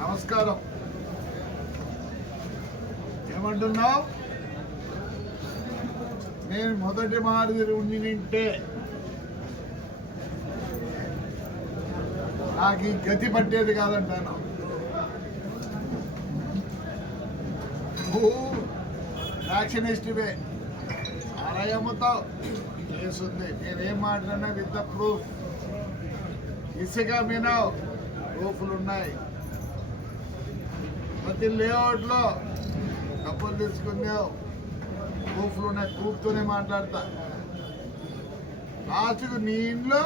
నమస్కారం. ఏమంటున్నావు? నేను మొదటి మాదిరి ఉండి నింటే నాకు ఈ గతి పట్టేది కాదంటాను. నువ్వు యాక్షనిస్ట్వే. సారాయి అమ్ముతావు నేనేం మాట్లాడినా విత్ ద ప్రూఫ్. ఇసుక మీనావు. ప్రూఫ్లు ఉన్నాయి. ప్రతి లేఅవుట్లో డబ్బులు తీసుకున్నావు ప్రూఫ్లు ఉన్నాయి. ప్రూఫ్తోనే మాట్లాడతా. లాస్ట్కు నీ ఇంట్లో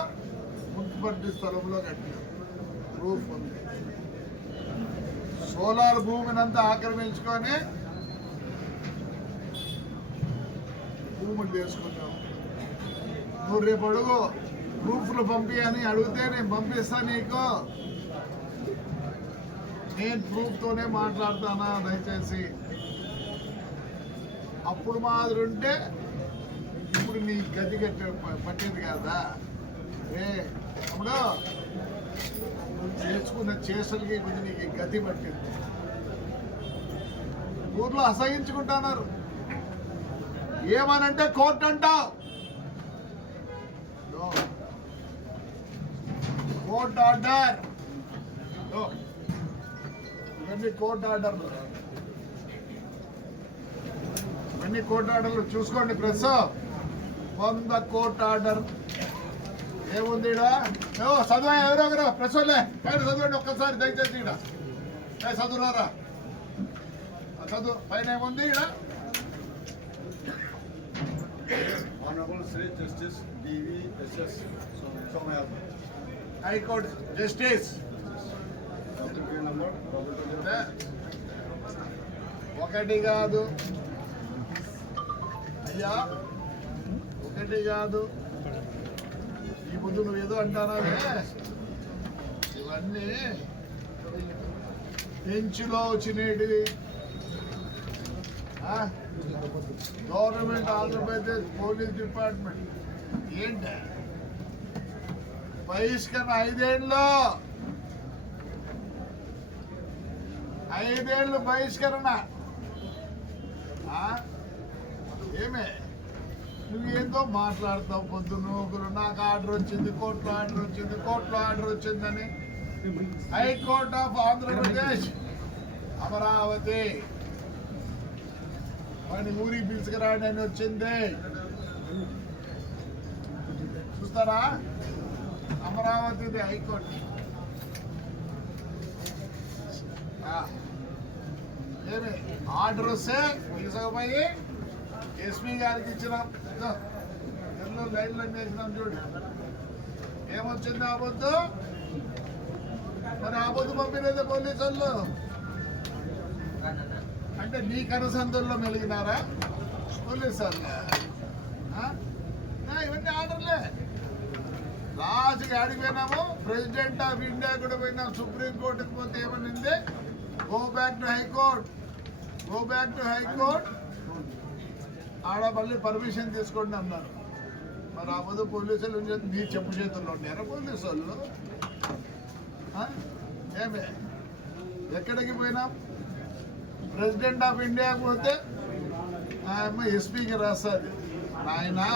మున్సిపాలిటీ స్థలంలో కట్టినావు ప్రూఫ్ ఉంది. సోలార్ భూమిని అంతా ఆక్రమించుకొని భూములు చేసుకున్నావు నువ్వు రేపు అడుగు ప్రూఫ్లు పంపి అని అడిగితే నేను పంపిస్తాను నీకు. నేను ప్రూఫ్తోనే మాట్లాడతానా? దయచేసి. అప్పుడు మాదిరి ఉంటే ఇప్పుడు నీ గది కట్టే పట్టేది కదా? రే అప్పుడు నువ్వు చేసుకున్న చేసలకి కొంచెం నీకు గతి పట్టింది. ఊర్లో అసహించుకుంటున్నారు. ఏమనంటే కోర్టు అంటావు. Court court order. ఇవన్నీ కోర్ట్ ఆర్డర్లు. ఇవన్నీ కోర్ట్ ఆర్డర్లు చూసుకోండి ప్రెస్. వంద కోర్ట్ ఆర్డర్. ఏముంది చదువు ఎవరో ఒకరు. ప్రెస్ వాళ్ళే. చదవండి ఒక్కసారి దయచేసి ఏ చదువురారా? చదువు. పైన ఏముంది Justice D.V.S.S. Somayadu. High court justice ఒకటి కాదు. అయ్యా ఒకటి కాదు. ఈ ముందు నువ్వు ఏదో అంటానావే. ఇవన్నీ పెంచులో వచ్చినవి. Government Andhra Pradesh police department. ఏంటి? బహిష్కరణ ఐదేళ్ళలో ఐదేళ్ళు బహిష్కరణ. ఆ? ఏమే? నువ్వు ఏందో మాట్లాడతావు పొద్దు నువ్వు నాకు ఆర్డర్ వచ్చింది కోర్టులో ఆర్డర్ వచ్చింది కోర్టులో ఆర్డర్ వచ్చిందని. High court of Andhra Pradesh Amaravati. వాడిని ఊరికి పిలుచుకురాండి అని వచ్చింది. చూస్తారా? అమరావతిది హైకోర్టు. ఆర్డర్ వస్తే తీసుకుపోయి ఎస్పీ గారికి ఇచ్చినాం ఎన్నో ఎల్లో లైన్లు అన్నీ వేసినాం చూడు. ఏమొచ్చింది ఆబొద్దు మరి ఆబొద్దు పంపినది పోలీసు వాళ్ళు అంటే నీ కనసందుల్లో మెలిగినారా? పోలీసు వాళ్ళు ఆ? ఇవన్నీ ఆర్డర్లే. లాస్ట్కి ఆడిపోయినాము ప్రెసిడెంట్ ఆఫ్ ఇండియా కూడా పోయినాం. సుప్రీం కోర్టుకి పోతే ఏమనింది? Go back to high court go back to high court ఆడ మళ్ళీ పర్మిషన్ తీసుకోండి అన్నారు. మరి ఆ పొద్దు పోలీసులు ఉంచేది నీ చెప్పు చేతుల్లో ఉన్నారా పోలీసు వాళ్ళు ఆ? ఏమే? ఎక్కడికి పోయినాం? ప్రెసిడెంట్ ఆఫ్ ఇండియా పోతే ఆ అమ్మ ఎస్పీకి రాస్తుంది. నాయనా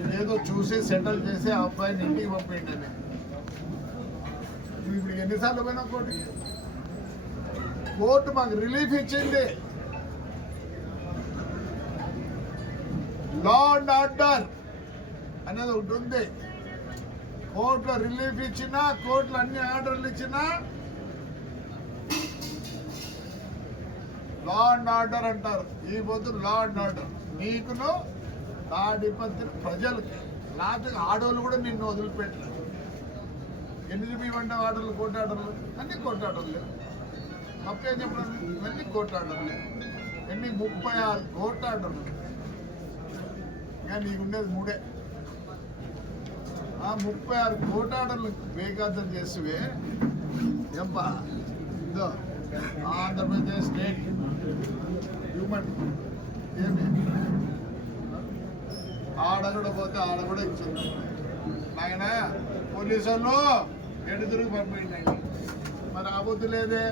ఇదేదో చూసి సెటిల్ చేసి ఆ అబ్బాయిని ఇంటికి పంపిండి అని ఇప్పుడు ఎన్నిసార్లు పోయినా కోర్టుకి కోర్టు మాకు రిలీఫ్ ఇచ్చింది. లా అండ్ ఆర్డర్ అనేది ఒకటి ఉంది. కోర్టులో రిలీఫ్ ఇచ్చినా కోర్టులో అన్ని ఆర్డర్లు ఇచ్చినా లా అండ్ ఆర్డర్ అంటారు. ఈ పొద్దు లా అండ్ ఆర్డర్ నీకును తాడిపత్రి ప్రజలకి. లాంటి ఆడోళ్ళు కూడా నిన్ను వదిలిపెట్టలేదు ఎన్ని వంట ఆర్డర్లు కోర్టు ఆర్డర్లు అన్ని కోర్టు ఆర్డర్లే తప్పేం చెప్పడం ఇవన్నీ కోర్టు ఆర్డర్లే ఎన్ని? ముప్పై ఆరు కోర్టు ఆర్డర్లు ఇంకా నీకుండేది మూడే. ఆ ముప్పై ఆరు కోర్టు ఆర్డర్లు చేసివే. ఎంపా ఇదో ఆంధ్రప్రదేశ్ స్టేట్ హ్యూమన్ ఏమి? ఆడ కూడా పోతే ఆడ కూడా ఇచ్చింది నాయన పోలీసు వాళ్ళు ఎటు తిరిగి మరి ఆ బొద్దు లేదే?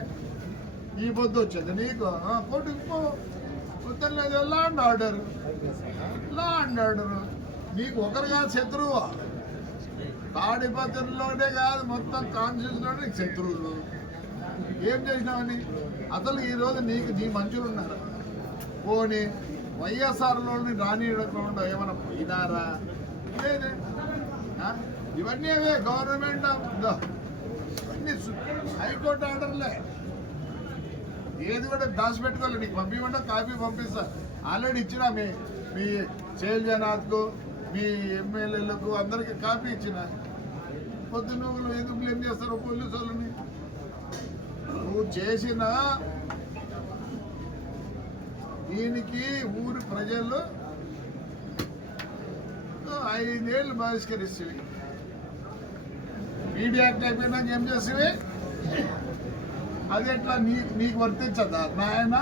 ఈ బొద్దు వచ్చింది నీకు? ఆ, కోర్టుకు పో. లేదు? Law and order law and order నీకు ఒకరుగా శత్రువు. తాడిపత్రిలోనే కాదు మొత్తం కాన్స్టిట్యూషన్లోనే నీకు శత్రువులు. ఏం చేసినావని అసలు ఈరోజు నీకు నీ మంచులు ఉన్నారు? పోని వైఎస్ఆర్లోని రానియకుండా ఏమైనా పోయినారా? లేదే. ఇవన్నీ అవే గవర్నమెంట్ ఆఫ్ ఇవన్నీ హైకోర్టు ఆర్డర్లే. ఏది కూడా దాచిపెట్టుకోవాలి నీకు పంపించమంటే కాపీ పంపిస్తా. ఆల్రెడీ ఇచ్చిన మీ మీ సేల్ జనాథ్కు మీ ఎమ్మెల్యేలకు అందరికి కాపీ ఇచ్చిన. పొద్దున్న నువ్వు ఎందుకు బ్లేమ్ చేస్తారు పోలీసు వాళ్ళని? నువ్వు చేసిన దీనికి ఊరి ప్రజలు ఐదేళ్ళు బహిష్కరిస్తుంది మీడియా యాక్ట్ అయిపోయినాక ఏం చేసేవి అది ఎట్లా నీ నీకు వర్తించదా? నాయన?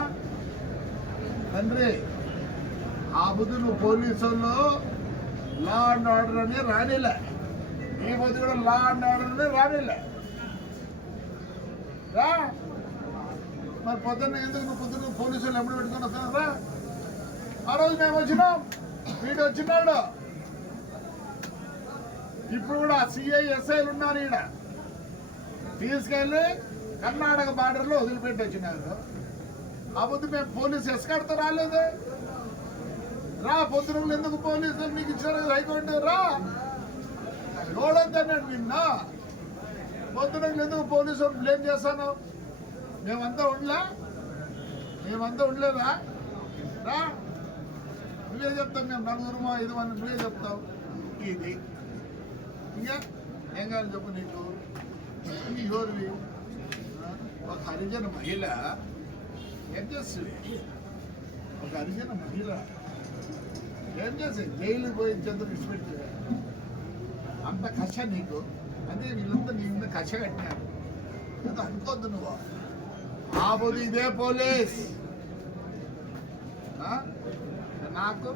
తండ్రి ఆ బుద్ధి నువ్వు పోలీసుల్లో లా అండ్ ఆర్డర్ అని రానిలే. నీ బుద్ధి కూడా లా అండ్ ఆర్డర్ అని రానిలే. రా. మరి పొద్దున్న ఎందుకు నువ్వు పొద్దున్న పోలీసులు ఎప్పుడు పెట్టుకొని వస్తాను రా. ఆ రోజు మేము వచ్చినాం. వీడు వచ్చినాడు. ఇప్పుడు కూడా సిఐఎస్ఐలు ఉన్నారు ఈడ. తీసుకెళ్ళి కర్ణాటక బార్డర్లో వదిలిపెట్టి వచ్చినారు. ఆ పొద్దు మేము పోలీసు ఎస్కాడుతో రాలేదే. రా పొద్దున ఎందుకు పోలీసు మీకు ఇచ్చారు? కదా హైకోర్టు రా. లోడొద్దన్నాడు నిన్న పొద్దున ఎందుకు పోలీసు బ్లేమ్ చేస్తాను? మేమంతా ఉండలే? మేమంతా ఉండలేదా? రా. నువ్వే చెప్తావు మేము నలుగురు ఐదు మంది నువ్వే చెప్తావు. ఇది ఇంకా ఏం కావాలి చెప్పు నీకు? నీ ఎవరివి ఒక హరిజన మహిళ ఏం చేస్తుంది? ఒక హరిజన మహిళ ఏం చేస్తుంది? జైలుకి పోయి చెంత విడిచిపెట్టి అంత కష నీకు? అదే వీళ్ళంతా నీ మీద కష కట్టినారు. అంత అనుకోద్దు నువ్వు? ఆపోదు ఇదే పోలీస్. నాకు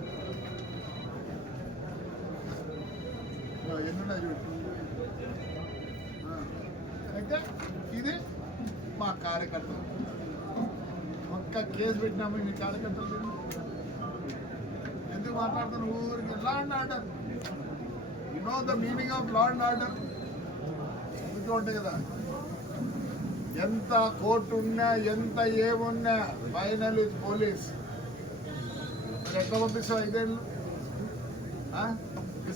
ఎన్నున్నా చూడు ఆ. అయితే ఇది మా కార్యకర్తలు. ఒక్క కేసు పెట్టినాము మీ కార్యకర్తలు ఎందుకు మాట్లాడుతున్న ఊరికి law and order you know the meaning of law and order ఇంట్లో ఉంటాయి కదా ఎంత కోర్టు ఉన్నా ఎంత ఏమున్నా ఫైనల్ ఇస్ పోలీస్ ఎట్లా పంపిస్తావు ఐదేళ్ళు.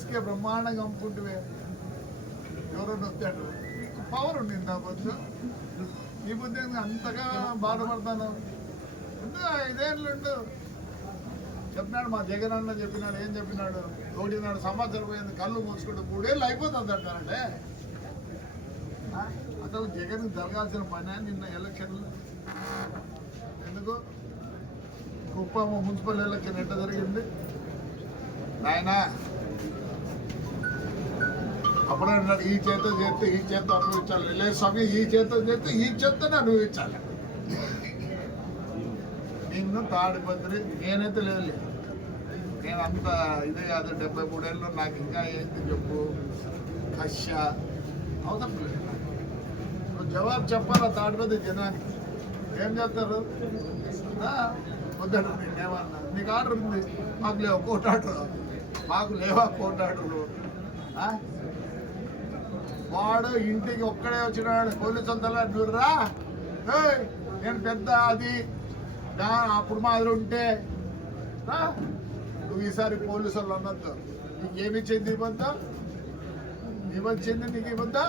ఇసుకే బ్రహ్మాండంగా అమ్ముకుంటువే. ఎవరన్నా వచ్చాడు నీకు పవర్ ఉండింది నా బొద్దు నీ బుద్ధి అంతగా బాధపడతాను. ఉండు చెప్పినాడు మా జగన్ అన్న చెప్పినాడు ఏం చెప్పినాడు? ఒకటినాడు సంవత్సరం పోయింది కళ్ళు మూసుకుంటూ మూడేళ్ళు అయిపోతుంది అంటానంటే అతను జగన్ జరగాల్సిన పని నిన్న ఎలక్షన్లు ఎందుకు? కుప్పం మున్సిపల్ ఎలక్షన్ ఎట్లా జరిగింది? నాయనా అప్పుడు అన్నాడు ఈ చేత చేస్తే ఈ చేత అనుభవించాలి లేదు స్వామి ఈ చేత చేస్తే ఈ చేతనే అనుభవించాలి. నిన్ను తాడిపత్రి నేనైతే లేదు నేను అంత ఇదే కాదు డెబ్బై మూడేళ్ళు నాకు ఇంకా ఏంటి చెప్పు? కష్య అవసరం లేదు. జవాబు చెప్పాలా తాడిపత్రి జనానికి? ఏం చేస్తారు? వద్దడు ఏమన్నా నేనేమన్నా నీకు ఆర్డర్ ఉంది. మాకు లేవు కోటాడు ఆర్డర్ మాకు లేవా కోర్టు ఆర్డర్లు వాడు ఇంటికి ఒక్కడే వచ్చినాడు. పోలీసు అంతలా చూడరా నేను పెద్ద అది. అప్పుడు మాదిరి ఉంటే. నువ్వు ఈసారి పోలీసు వాళ్ళు అన్నద్దు నీకేమిచ్చింది ఇవ్వద్దా ఏమొచ్చింది నీకు ఇవ్వద్దా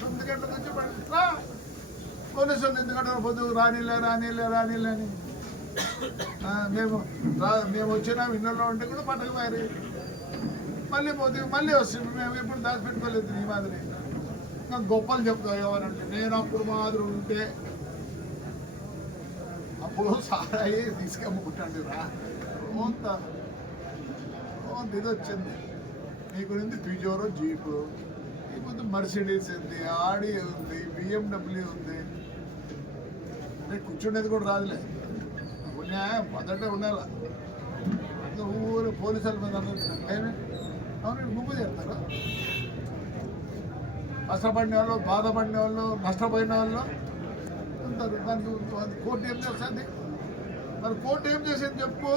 తొమ్మిది గంటలకు వచ్చి పడి- పోలీసులు పోలీసు వాళ్ళు ఎందుకంటే పొద్దు రానిలే రానిలే రానిలే అని. మేము రా- మేము వచ్చినా ఇళ్ళలో ఉంటే కూడా పండగ మారి మళ్ళీ పోతే మళ్ళీ వస్తుంది. మేము ఎప్పుడు దాచిపెట్టుకోలేదు ఈ మాదిరి. ఇంకా గొప్పలు చెప్తావు ఎవరంటే నేను అప్పుడు మాదిరి ఉంటే అప్పుడు సారాయి తీసుకెమ్ముకుంటాడు రా. కొంత కొంత ఇది వచ్చింది. నీ గురించి పిజోరో జీపు. నీకు మర్సిడీస్ ఉంది ఆడి ఉంది బిఎండబ్ల్యూ ఉంది. నేను కూర్చుండేది కూడా రాదులే. ఉన్నా మొదట ఉండాలి? ఊరు పోలీసుల మీద గుంపు చేస్తారు? కష్టపడిన వాళ్ళు బాధపడిన వాళ్ళు నష్టపోయిన వాళ్ళు ఉంటారు. దానికి కోర్టు ఏం చేస్తుంది? మరి కోర్టు ఏం చేసింది చెప్పు.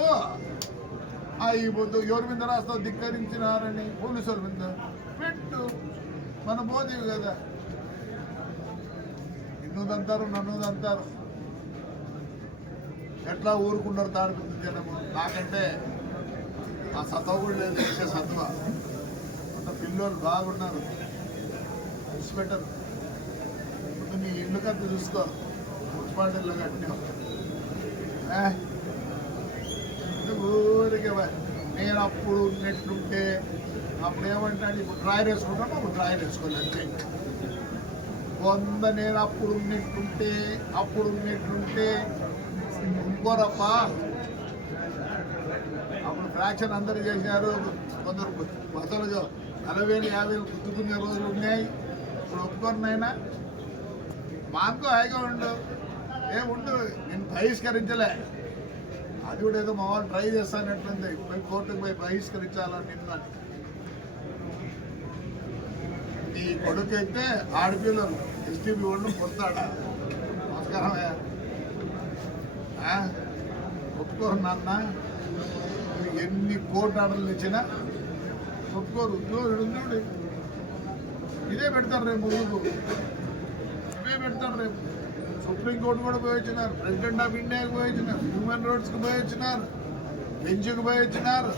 ఆ ఈ పొద్దు ఎవరి మీద రాస్తావు ధిక్కరించినారని పోలీసుల మీద పెట్టు. మన మోదీ కదా. నిన్నుదంటారు నన్నుదంటారు. ఎట్లా ఊరుకున్నారు తాడుకుంది జనము? నాకంటే ఆ సత్వ కూడా లేదు చేసే సత్వ అంత పిల్లలు బాగున్నారు విడిచిపెట్టరు ఇప్పుడు నీ ఇల్లు కత్త చూసుకో. మున్సిపాలిటీలో కట్టినావు. ఊరికే నేను అప్పుడు ఉన్నట్లుంటే అప్పుడు ఏమంటాడు? ఇప్పుడు డ్రాయర్ వేసుకుంటాను అప్పుడు డ్రాయర్ వేసుకోవాలి అంతే. వంద నేను అప్పుడు ఉన్నట్లుంటే అప్పుడు ఉన్నట్లుంటే ఇంకోరప్ప? అప్పుడు ఫ్రాక్షన్ అందరు చేశారు కొందరు బతలు నలభై వేలు యాభై వేలు గుర్తుకునే రోజులు ఉన్నాయి. ఇప్పుడు ఒప్పుకోరినైనా మాకు హాయిగా ఉండు. ఏ ఉండు నేను బహిష్కరించలే. అది కూడా ఏదో మా వాళ్ళు ట్రై చేస్తానట్లుంది. పోయి కోర్టుకు పోయి బహిష్కరించాలని నిన్న. నీ కొడుకు అయితే ఆడపిల్లలు ఎస్టీపీ వాళ్ళు పొడతాడా నమస్కారం అయ్యా. ఒప్పుకోరు నాన్న. ఎన్ని కోర్టు ఆర్డర్లు ఇచ్చినా ఒప్పుకోరు చూడు చూడు. ఇదే పెడతారు రేపు ముందుకు ఇవే పెడతారు రేపు. సుప్రీంకోర్టు కూడా పోయి వచ్చినారు. ప్రెసిడెంట్ ఆఫ్ ఇండియాకి పోయి వచ్చినారు. హ్యూమన్ రైట్స్కి పోయి వచ్చినారు. బెంచ్కి పోయి వచ్చినారు.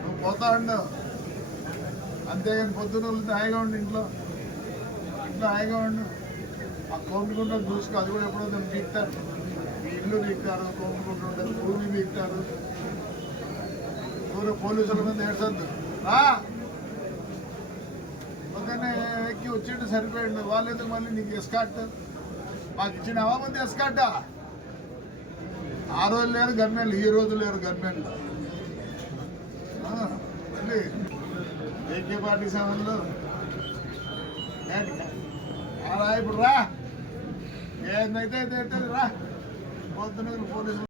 నువ్వు పోతా ఉండవు అంతేగాని పొద్దున వాళ్ళు హాయిగా ఉండు ఇంట్లో. ఇంట్లో హాయిగా ఉండు. ఆ కోమికుంట చూసుకో. అది కూడా ఎప్పుడో దాన్ని పీక్తారు ఇల్లు పీక్తారు కొనుక్కుంటుంటారు భూమి పీక్తారు ఊరు పోలీసుల మీద ఏడ్చొద్దు. ఒకనే ఎక్కి వచ్చిండు సరిపోయిండు. వాళ్ళు మళ్ళీ నీకు ఎస్కాట్ మాకు ఇచ్చిన మంది ఎస్కాట్ ఆ? రోజు లేరు గన్మెన్లు ఈ రోజు లేరు గన్మెన్లు మళ్ళీ ఏకే పార్టీ సమయంలో రా ఇప్పుడు రా. ఏందైతే అయితే రా. పొద్దున పోలీసులు